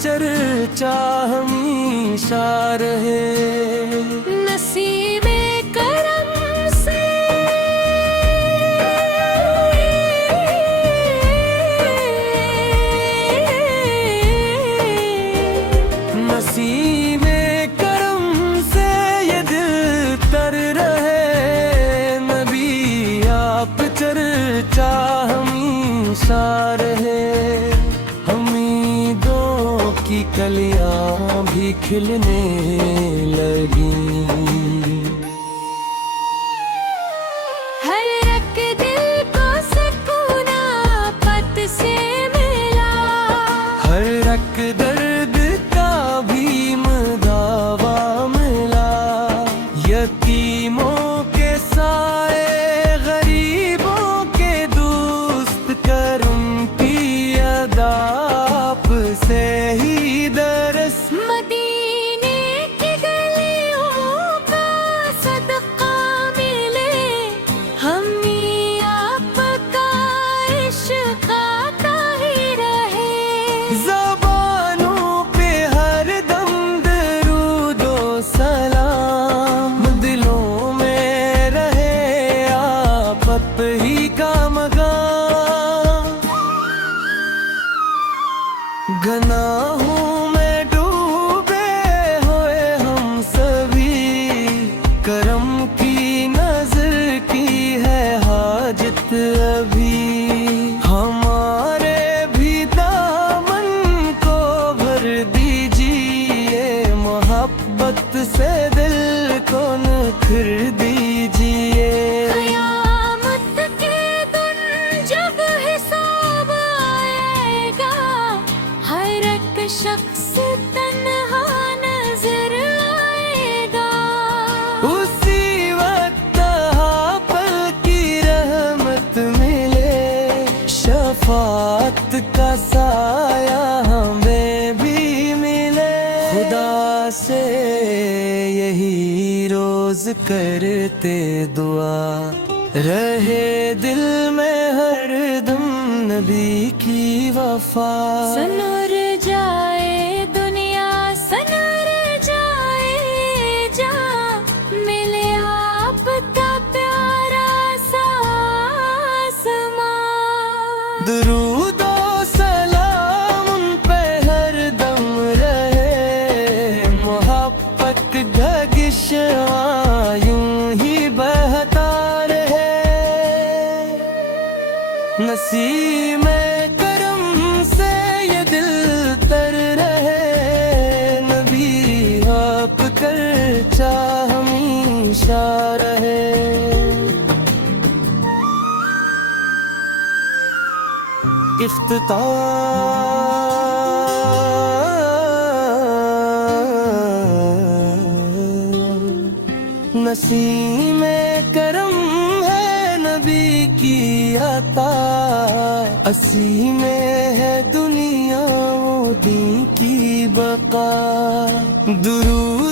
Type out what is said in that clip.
چرچا ہمیشہ رہے۔ نصیب کرم سے نصیب کرم سے یہ دل تر رہے، نبی آپ چرچا ہمیشہ رہے۔ امیدوں کی کلیاں بھی کھلنے لگیں، ہر ایک دل کو سکون آفت سے ملا، ہر ایک درد کا بھی مداوا ملا۔ یتیموں کے سائے، غریبوں کے دوست، کرم کی ادا آپ سے ہی درس۔ مدینے کی گلیوں کا صدقہ ملے، ہمیں آپ کا عشق آتا ہی رہے۔ زبانوں پہ ہر دم درود و سلام، دلوں میں رہے آپ ہی کا مقام۔ گناہوں میں ڈوبے ہوئے ہم سبھی، کرم کی نظر کی ہے حاجت ابھی۔ ہمارے بھی دامن کو بھر دیجیے، محبت سے دل کو نکھر دیجیے۔ قیامت کے دن جب حساب آئے گا، ہر ایک شخص تنہا نظر آئے گا۔ اسی وقت پل کی رحمت ملے، شفاعت کا سایہ ہمیں بھی ملے۔ خدا سے یہی روز کرتے دعا، رہے دل میں ہر دم نبی کی وفا۔ سنور جائے دنیا، سنور جائے جہاں، ملے آپ کا پیارا سا آسمان۔ درود و سلام ان پہ ہر دم رہے، محبت گگشاں یوں ہی بہتا رہے۔ نسیم کرم سے یہ دل تر رہے، نبی آپ چرچا ہمیشہ رہے۔ نسیم کرم ہے نبی کی عطا، اسی میں ہے دنیا و دین کی بقا۔ درود